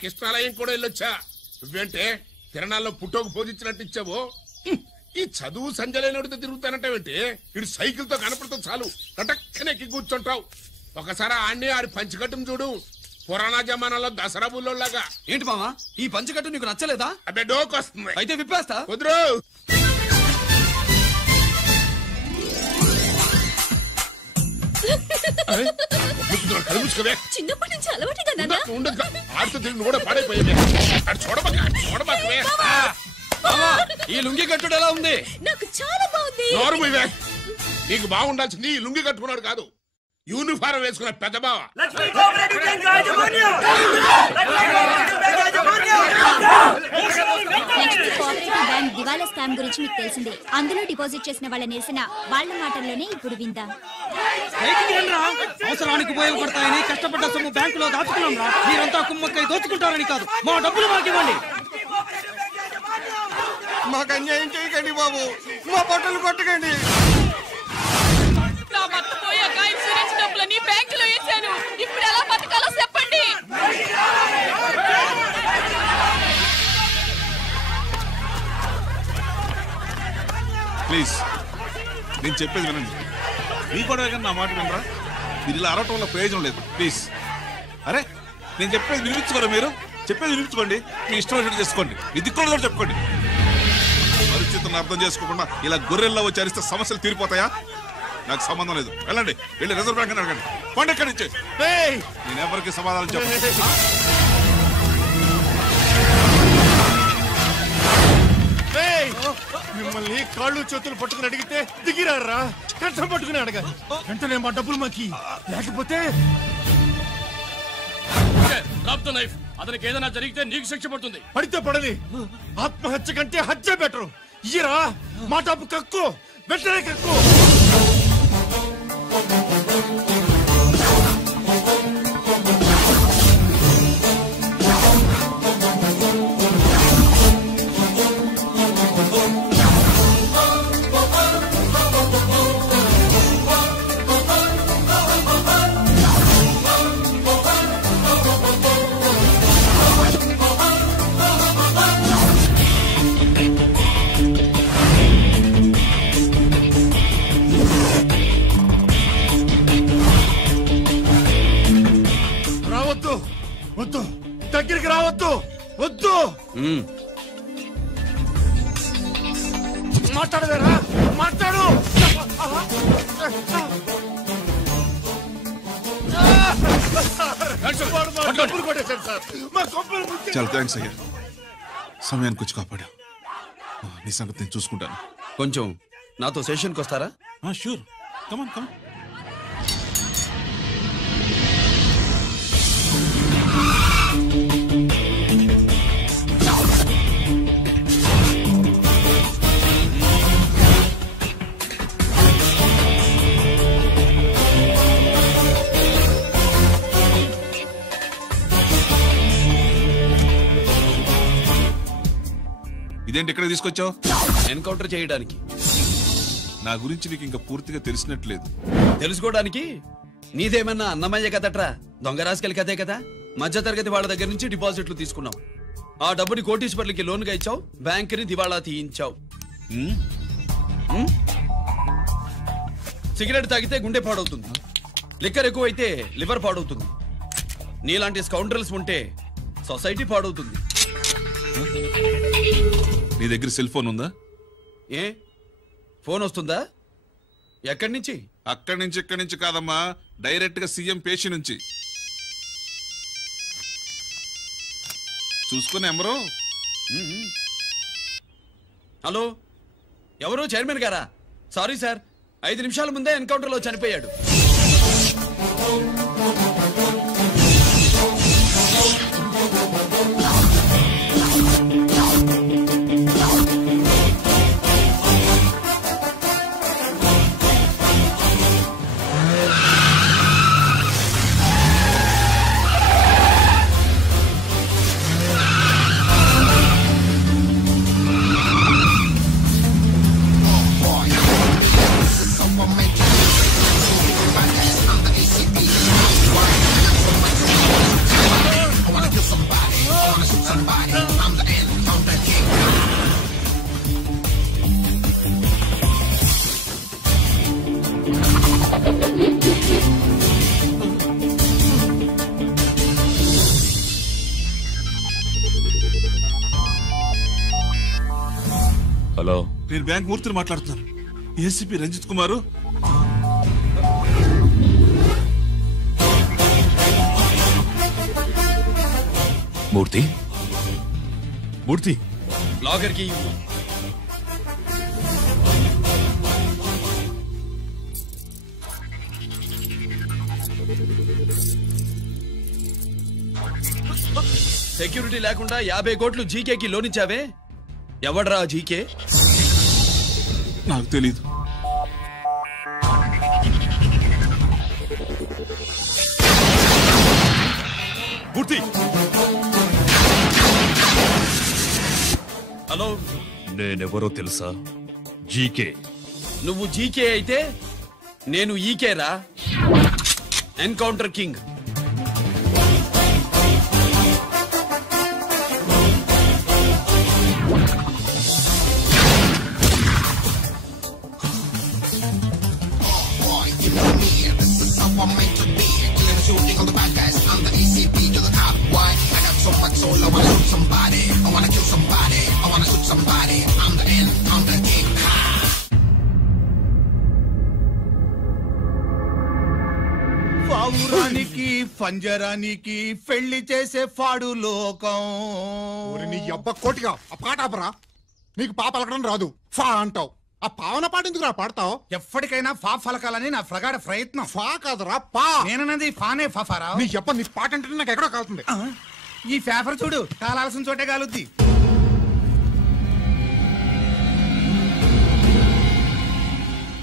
కృష్ణాలయం కూడా వెళ్ళొచ్చా. నువ్వేంటే తిరణాల్లో పుట్టోకు పోజించినట్టు ఇచ్చావు. ఈ చదువు సంజలైనడితో తిరుగుతానంటావేంటి? ఇటు సైకిల్ తో కనపడుతూ చాలు కటక్కనెక్కి కూర్చుంటావు. ఒకసారి ఆడిని ఆడి పంచకట్టును చూడు, పురాణ జమానాలో దసరా బుల్లోలాగా. ఏంటి మామా ఈ పంచకట్టు నీకు నచ్చలేదా? అబ్బే డోకు వస్తుంది. అయితే విప్పేస్తా. కుదురు. చిన్నప్పటి నుంచి అలవాటుగా ఆడుతూ తిరిగి కూడా పాడైపోయింది. చూడబాకవే. ఈ లుంగి కట్టుడు ఎలా ఉంది? నాకు చాలా బాగుంది. నీకు బాగుండాల్సింది ఈ లుంగి కట్టుకున్నాడు కాదు, యూనిఫారం వేసుకున్న పెద్ద బావ. బ్యాంక్ దివాలా స్కామ్ గురించి మీకు తెలిసిందే. అందులో డిపాజిట్ చేసిన వాళ్ళ నిరసన వాళ్ళ మాటల్లోనే ఇప్పుడు విందాం. అవసరానికి ఉపయోగపడతాయని కష్టపడ్డ సొమ్ము బ్యాంకులో దాచుకున్నాం రా. మీరంతా కుమ్మక్కై దోచుకుంటారని కాదు, మా డబ్బులు మాకు ఇవ్వండి. మాకు అన్యాయం చేయకండి బాబు, మా బట్టలు కొట్టకండి. నా భర్త పోయాక ఇన్సూరెన్స్ డబ్బులని బ్యాంకులో వేశాను. ఇప్పుడు ఎలా బతకాలో చెప్పండి. ప్లీజ్ నేను చెప్పేది వినండి. మీ కూడా నా మాట వినరా? మీరు ఇలా అరవటం వల్ల ప్రయోజనం లేదు. ప్లీజ్ అరే నేను చెప్పేది వినిపించుకోరా? మీరు చెప్పేది వినిపించుకోండి, మీ ఇష్టం వచ్చినట్టు చేసుకోండి, మీ దిక్కులో చెప్పుకోండి. పరిస్థితులను అర్థం చేసుకోకుండా ఇలా గొర్రెల్లో వచ్చి అరిస్తే సమస్యలు తీరిపోతాయా? నాకు సంబంధం లేదు. వెళ్ళండి, వెళ్ళి రిజర్వ్ బ్యాంక్ అని అడగండి. పండి ఎక్కడి నుంచి. నేను ఎవరికి సమాధానం చెప్పను. మిమ్మల్ని కాళ్ళు చేతులు పట్టుకుని అడిగితే దిగిరారా? కష్టం పట్టుకుని అడగాలి. వెంటనే మా డబ్బులు మాకి, లేకపోతే అతనికి ఏదైనా జరిగితే నీకు శిక్ష పడుతుంది. పడితే పడని, ఆత్మహత్య కంటే హత్య బెటరు. ఇయ్యరా మా డబ్బు కక్కు, వెంటనే కక్కు. వద్దు, దగ్గరికి రావద్దు, వద్దు. మాట్లాడవేరా? మాట్లాడు. చాలా థ్యాంక్స్ అయ్యా, సమయానికి వచ్చి కాపాడా. నీ సంగతి నేను చూసుకుంటాను. కొంచెం నాతో సెషన్కి వస్తారా? షూర్, కమాన్ కమాన్. ఇదేంటి ఇక్కడ తీసుకొచ్చావు? ఎన్కౌంటర్ చేయడానికి. నా గురించి నీకు ఇంకా పూర్తిగా తెలిసినట్లేదు. తెలుసుకోవడానికి నీదేమన్నా అన్నమయ్య కదట్రా, దొంగ రాసుకెళ్ళి కదే కదా. మధ్య తరగతి వాళ్ళ దగ్గర నుంచి డిపాజిట్లు తీసుకున్నావు, ఆ డబ్బుని కోటీశ్వర్లకి లోన్గా ఇచ్చావు, బ్యాంకుని దివాళా తీయించావు. సిగరెట్ తాగితే గుండె పాడవుతుంది, లిక్కర్ ఎక్కువైతే లివర్ పాడవుతుంది. నీలాంటి స్కౌండ్రల్స్ ఉంటే సొసైటీ పాడవుతుంది. నీ దగ్గర సెల్ ఫోన్ ఉందా? ఏ ఫోన్ వస్తుందా? ఎక్కడి నుంచి? అక్కడి నుంచి ఇక్కడి నుంచి కాదమ్మా, డైరెక్ట్ గా సీఎం పేషి నుంచి. చూసుకుని ఎవరు? హలో, ఎవరు? చైర్మన్ గారా? సారీ సార్, 5 నిమిషాల ముందే ఎన్కౌంటర్ లో చనిపోయాడు. హలో, నేను బ్యాంక్ మూర్తిని మాట్లాడుతున్నాను. ఏసీపీ రంజిత్ కుమారు. మూర్తి మూర్తి లాకర్ కి సెక్యూరిటీ లేకుండా 50 కోట్లు జీకేకి లోన్ ఇచ్చావే, ఎవడ్రా జీకే? నాకు తెలీదు. మూర్తి, హలో, నేనెవరో తెలుసా? జీకే. నువ్వు జీకే అయితే నేను ఈకే రా, ఎన్కౌంటర్ కింగ్. పావురానికి పంజరానికి పెళ్లి చేసే ఫాడు లోకం. నీ అబ్బ కోటిగా ఆ పాట ఆపరా. నీకు పా పలకడం రాదు, ఫా అంటావు. ఆ పావన పాట ఎందుకు రా పాడతావు? ఎప్పటికైనా ఫా ఫలకాలని నా ప్రగాఢ ప్రయత్నం. ఫా కాదురా పా. నేనన్నది ఫానే ఫాఫారా. నీ చెప్ప నీ పాట అంటే నాకు ఎక్కడో కాలుతుంది. ఈ పేపర్ చూడు, కాలాల్సిన చోటే కాలుద్ది.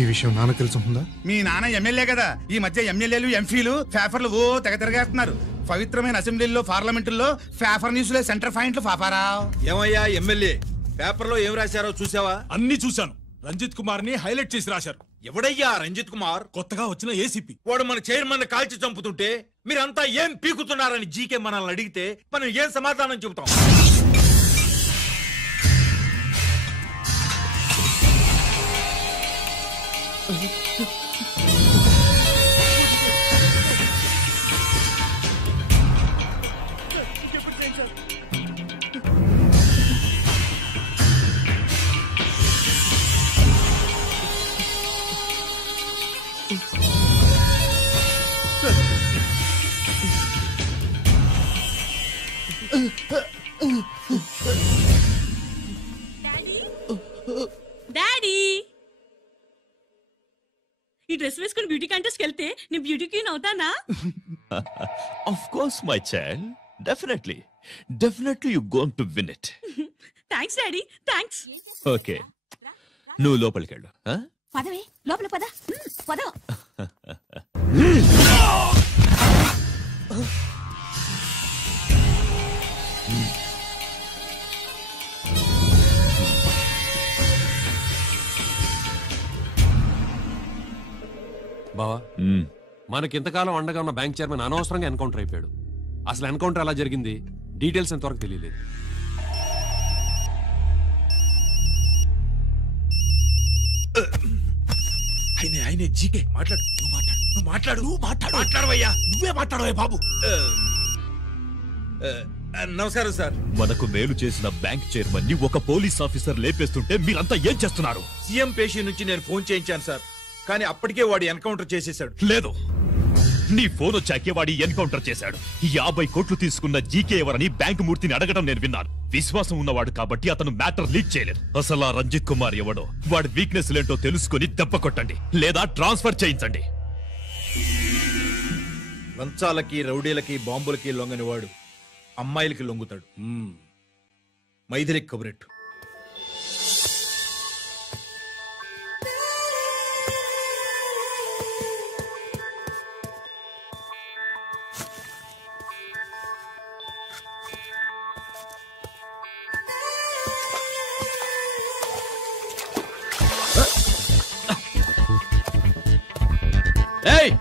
ఈ విషయం నాన్న తెలుసుందా? మీ నాన్న ఎమ్మెల్యే కదా. ఈ మధ్య ఎమ్మెల్యేలు ఎంపీలు పేపర్లు ఓ తెగ తిరగేస్తున్నారు. పవిత్రమైన అసెంబ్లీలో పార్లమెంటుల్లో పేపర్ న్యూస్ లో సెంటర్ పాయింట్లు ఫాఫారా. ఏమయ్యా ఎమ్మెల్యే, పేపర్లో ఏం రాశారో చూసావా? అన్ని చూశాను. రంజిత్ కుమార్ ని హైలైట్ చేసి రాశారు. ఎవడయ్యా రంజిత్ కుమార్? కొత్తగా వచ్చిన ఏసీపీ. వాడు మన చైర్మన్ కాల్చి చంపుతుంటే మీరంతా ఏం పీకుతున్నారని జీకే మనల్ని అడిగితే మనం ఏం సమాధానం చెబుతాం? డాడీ, ఈ డ్రెస్ వేసుకుని బ్యూటీ కాంటెస్ట్ వెళ్తే నేను బ్యూటీ క్వీన్ అవుతానా? Of course my child, definitely you going to win it. Thanks daddy, thanks. Okay, నువ్వు లోపలికి వెళ్ళు. పదవే లోపల పద పద. బావా, మనకింతకాలం అండగా ఉన్న బ్యాంక్ చైర్మన్ అనవసరంగా ఎన్కౌంటర్ అయిపోయాడు. అసలు ఎన్కౌంటర్ ఎలా జరిగింది డీటెయిల్స్ ఎంతవరకు తెలియలేదు. ఆయనే జీకే. మాట్లాడు, మాట్లాడవయ్యా. నువ్వే మాట్లాడవే బాబు. నమస్కారం సార్. మనకు మేలు చేసిన బ్యాంక్ చైర్మన్ ని ఒక పోలీస్ ఆఫీసర్ లేపేస్తుంటే మీరంతా ఏం చేస్తున్నారు? సీఎం పేషీ నుంచి నేను ఫోన్ చేయించాను సార్, కానీ అప్పటికే వాడు ఎన్కౌంటర్ చేసేశాడు. లేదు, నీ ఫోన్ వచ్చాకే వాడి ఎన్కౌంటర్ చేశాడు. 50 కోట్లు తీసుకున్న జీకే ఎవరని బ్యాంకు మూర్తిని అడగడం నేను విన్నాను. విశ్వాసం ఉన్నవాడు కాబట్టి అతను మ్యాటర్ లీక్ చేయలేదు. అసలు ఆ రంజిత్ కుమార్ ఎవడో, వాడి వీక్నెస్ ఏంటో తెలుసుకుని దెబ్బ కొట్టండి, లేదా ట్రాన్స్ఫర్ చేయించండి. లంచాలకి, రౌడీలకి, బాంబులకి లొంగని వాడు అమ్మాయిలకి లొంగుతాడు. మైథిలికి కబురెట్టు. ఏయ్,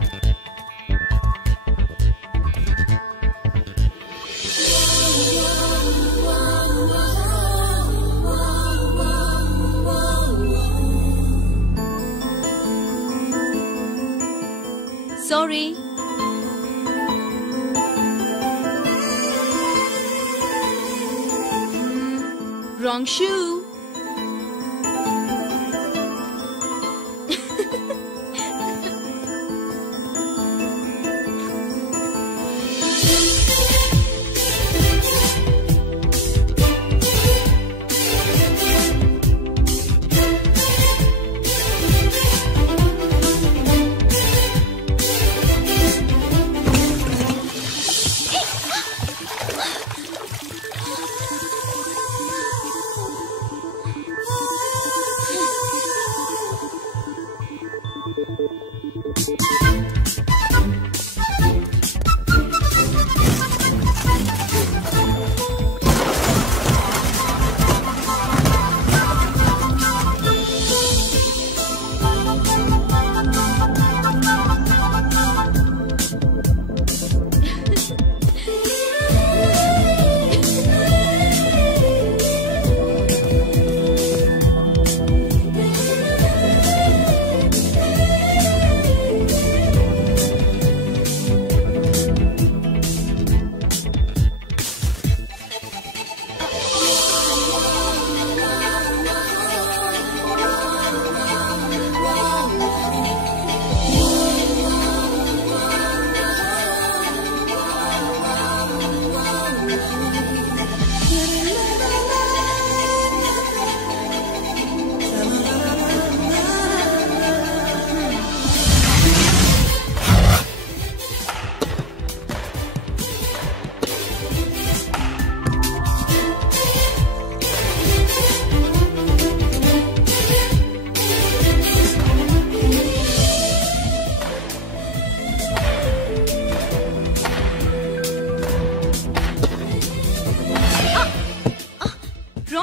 sorry. Wrong shoe.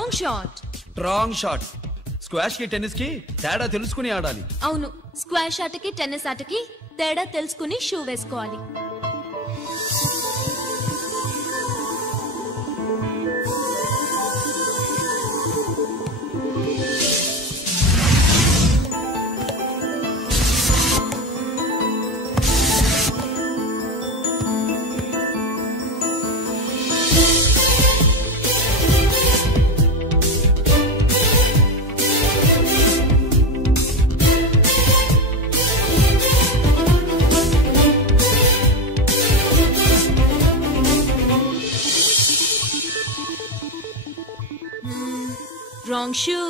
Wrong shot. Wrong shot. Squash కి టెన్నిస్ కి తేడా తెలుసుకుని ఆడాలి. అవును, స్క్వాష్ ఆటకి టెన్నిస్ ఆటకి తేడా తెలుసుకుని షూ వేసుకోవాలి. Wrong shoe.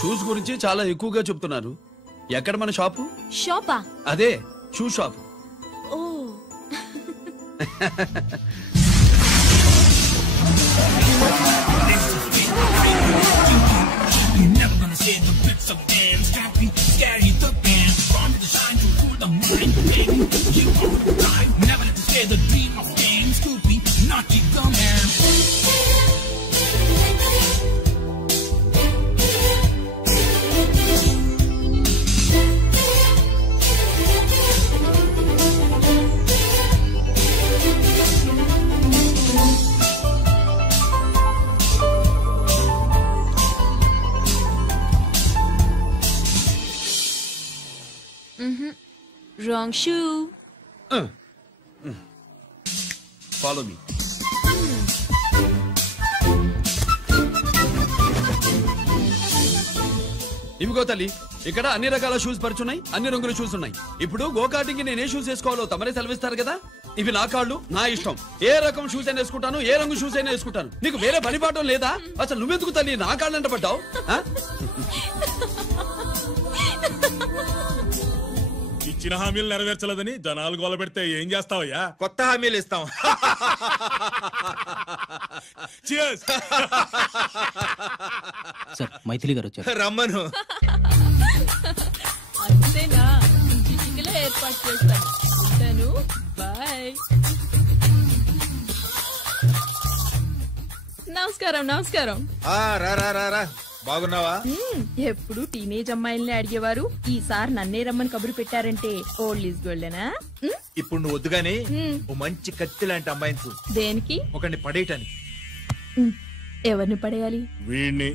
షూస్ గురించి చాలా ఎక్కువగా చెప్తున్నారు. ఎక్కడ మన షాపు? షాపా? అదే షూ షాప్. ఓ wrong shoe. Follow me. ఇవిగో తల్లి, ఇక్కడ అన్ని రకాల షూస్ పరుచున్నాయి, అన్ని రంగుల షూస్ ఉన్నాయి. ఇప్పుడు గోకార్టింగ్ కి నేనే షూస్ వేసుకోవాలో తమరే సెలవిస్తారు కదా. ఇవి నా కాళ్ళు, నా ఇష్టం. ఏ రకం షూస్ అయినా వేసుకుంటాను, ఏ రంగు షూస్ అయినా వేసుకుంటాను. నీకు వేరే పని పాఠం లేదా? అసలు నువ్వెందుకు తల్లి నా కాళ్ళు అంట పడ్డావు? ఇచ్చిన హామీలు నెరవేర్చలేదని జనాలు గోల పెడితే ఏం చేస్తావయ్యా? కొత్త హామీలు ఇస్తాం. సార్ మైథిలి గారు వచ్చారు. రమ్మను. అంతేనా? చిటికలో ఏర్పాటు చేస్తాను. ఉంటాను. బాయ్. నమస్కారం. నమస్కారం. రా రా రా రా. బాగున్నావా? ఎప్పుడు టీనేజ్ అమ్మాయిల్ని అడిగేవారు, ఈసారి నన్నే రమ్మని కబురు పెట్టారంటే ఓల్డ్ ఈజ్ గోల్డేనా? ఇప్పుడు నువ్వు వద్దుగానే ఓ మంచి కత్తి లాంటి అమ్మాయిని చూడు. దేనికి? ఒకరిని పడేయటానికి. ఎవరిని పడేయాలి? వీణ్ణి.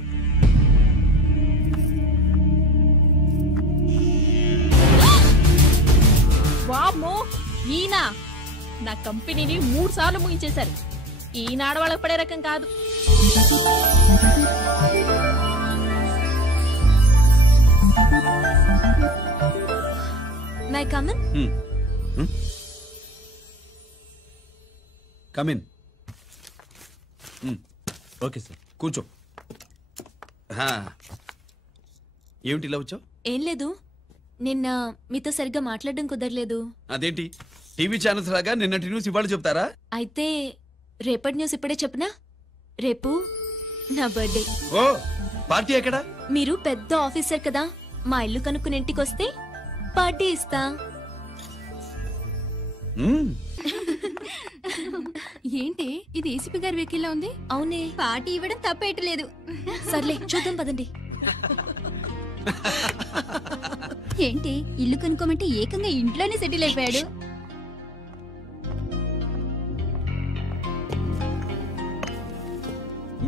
వామ్మో, ఈయన నా కంపెనీని 3 సార్లు ముగించేశారు. ఈయన ఆడవాళ్ళకి పడే రకం కాదు. My come on. Come in. Okay sir. కూర్చో. ఏమిటి ఇలా వచ్చావు? ఏం లేదు, నిన్న మీతో సరిగ్గా మాట్లాడడం కుదరలేదు. అదేంటి, టీవీ ఛానల్స్ లాగా నిన్నటి న్యూస్ ఇవాళ చెప్తారా? అయితే రేపటి న్యూస్ ఇప్పుడే చెప్పనా? రేపు నా బర్త్డే. ఓ, పార్టీ ఎక్కడా? మీరు పెద్ద ఆఫీసర్ కదా, మా ఇల్లు కనుక్కుని ఇంటికి వస్తే పార్టీ ఇస్తా. ఏంటి ఇది? ఏసీపీ గారి వెహికల్లా ఉంది. అవునే, పార్టీ ఇవ్వడం తప్పేయట్లేదు. సర్లే చూద్దాం పదండి. ఏంటి ఇల్లు కనుక్కోమంటే ఏకంగా ఇంట్లోనే సెటిల్ అయిపోయాడు.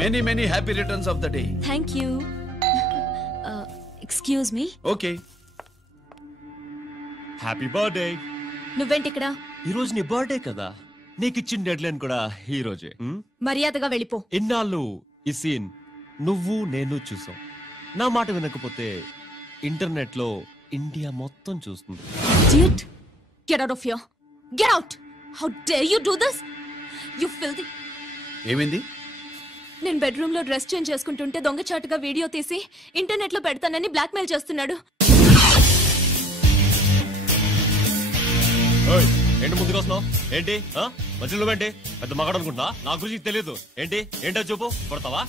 Many many happy returns of the day. Thank you. Excuse me. Okay. Happy birthday. నువ్వేంటి ఇక్కడ? ఈ రోజు నీ బర్త్డే కదా, నీకు ఇచ్చిన డెడ్ లైన్ కూడా ఈ రోజే. మర్యాదగా వెళ్ళిపో. ఇన్నాళ్ళు ఈ సీన్ నువ్వు నేను చూసాం. నా మాట వినకపోతే ఇంటర్నెట్ లో ఇండియా మొత్తం చూస్తుంది. Idiot! Get out of here! Get out! How dare you do this? You filthy! ఏమైంది? నేను బెడ్రూమ్ లో డ్రెస్ చేంజ్ చేసుకుంటుంటే దొంగచాటుగా వీడియో తీసి ఇంటర్నెట్ లో పెడతానని బ్లాక్మెయిల్ చేస్తున్నాడు. ఏంటి ముందుకు వస్తున్నావు? ఏంటి మధ్యలో ఏంటి? పెద్ద మగాడు అనుకుంటున్నా? నా గురించి తెలియదు ఏంటి? ఏంటో చూపు. కొడతావా?